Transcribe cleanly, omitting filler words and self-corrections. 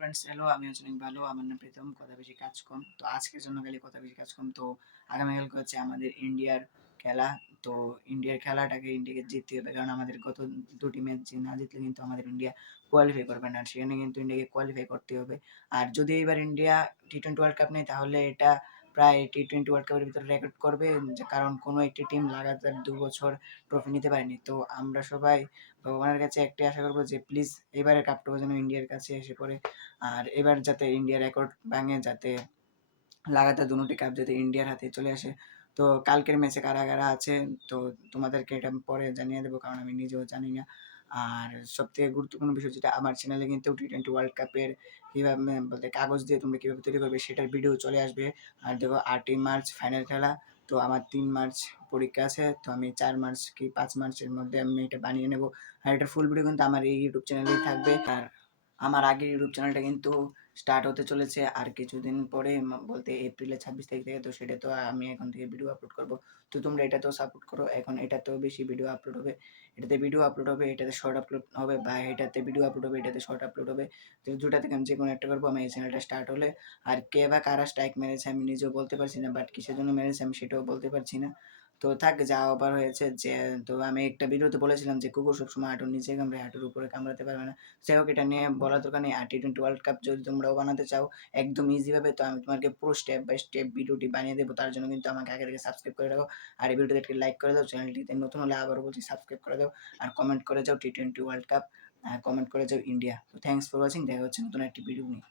Friends hello, আমি হচ্ছি অনেক ভালো। আমার নাম প্রীতম, কথা বেশি কাজ কম। তো আজকের জন্য খালি কথা বেশি কাজ কম। তো আগামীকালকে হচ্ছে আমাদের ইন্ডিয়ার খেলা। তো ইন্ডিয়ার খেলাটাকে ইন্ডিয়াকে জিততে হবে, কারণ আমাদের গত দুটি ম্যাচ না জিতলে কিন্তু আমাদের ইন্ডিয়া কোয়ালিফাই করবে না। সেখানে কিন্তু ইন্ডিয়াকে কোয়ালিফাই করতে হবে। আর যদি এবার ইন্ডিয়া টি-20 ওয়ার্ল্ড কাপ নেয়, তাহলে এটা প্রায় টি-20 ওয়ার্ল্ড কাপের ভিতরে রেকর্ড করবে, যে কারণ কোনো একটি টিম লাগাতার ২ বছর ট্রফি নিতে পারেনি। তো আমরা সবাই ভগবানের কাছে একটাই আশা করবো যে প্লিজ এবারের কাপটাও যেন ইন্ডিয়ার কাছে এসে পড়ে। আর এবার যাতে ইন্ডিয়া রেকর্ড ভাঙে, যাতে লাগাতার দুটি কাপ যাতে ইন্ডিয়ার হাতে চলে আসে। তো কালকের ম্যাচে কারা কারা আছে তো তোমাদেরকে এটা আমি পরে জানিয়ে দেবো, কারণ আমি নিজেও জানি না। আর সবথেকে গুরুত্বপূর্ণ বিষয় যেটা, আমার চ্যানেলে কিন্তু টি-20 ওয়ার্ল্ড কাপের কীভাবে বলতে কাগজ দিয়ে তোমরা কীভাবে তৈরি করবে সেটার ভিডিও চলে আসবে। আর দেখো 8ই মার্চ ফাইনাল খেলা। তো আমার 3 মার্চ পরীক্ষা আছে, তো আমি 4 মার্চ কি 5 মার্চের মধ্যে আমি এটা বানিয়ে নেব। আর এটার ফুল ভিডিও কিন্তু আমার এই ইউটিউব চ্যানেলেই থাকবে। আর আমার আগের ইউটিউব চ্যানেলটা কিন্তু স্টার্ট হতে চলেছে আর কিছুদিন পরে, বলতে এপ্রিলের 26 তারিখ থেকে। তো সেটা তো আমি এখন থেকে ভিডিও আপলোড করব। তো তোমরা এটাতেও সাপোর্ট করো। এখন এটাতেও বেশি ভিডিও আপলোড হবে, এটাতে ভিডিও আপলোড হবে, এটাতে শর্ট আপলোড হবে, বা এটাতে ভিডিও আপলোড হবে, এটাতে শর্ট আপলোড হবে। তো দুটা থেকে আমি যে কোনো একটা করবো আমার এই চ্যানেলটা স্টার্ট হলে। আর কে বা কারা স্ট্রাইক মেরেছে আমি নিজেও বলতে পারছি না, বাট কিসের জন্য মেরেছে আমি সেটাও বলতে পারছি না। তো থাক, যা হবার হয়েছে। যে তো আমি একটা ভিডিওতে বলেছিলাম যে কুকুর সবসময় হাঁটুর নিচে কামড়ে, হাঁটুর উপরে কামড়াতে পারবে না। যাই হোক, এটা নিয়ে বলার দরকার নেই। আর টি-20 ওয়ার্ল্ড কাপ যদি তোমরাও বানাতে চাও একদম ইজিভাবে, তো আমি তোমাকে পুরো স্টেপ বাই স্টেপ ভিডিওটি বানিয়ে দেবো। তার জন্য কিন্তু আমাকে আগে থেকে সাবস্ক্রাইব করে রাখো। আর এই ভিডিওতে একটি লাইক করে দাও, চ্যানেলটিতে নতুন হলে আবারও বলছি সাবস্ক্রাইব করে দাও। আর কমেন্ট করে যাও টি-20 ওয়ার্ল্ড কাপ, কমেন্ট করে যাও ইন্ডিয়া। তো থ্যাংকস ফর ওয়াচিং, দেখা হচ্ছে নতুন একটি ভিডিও নিয়ে।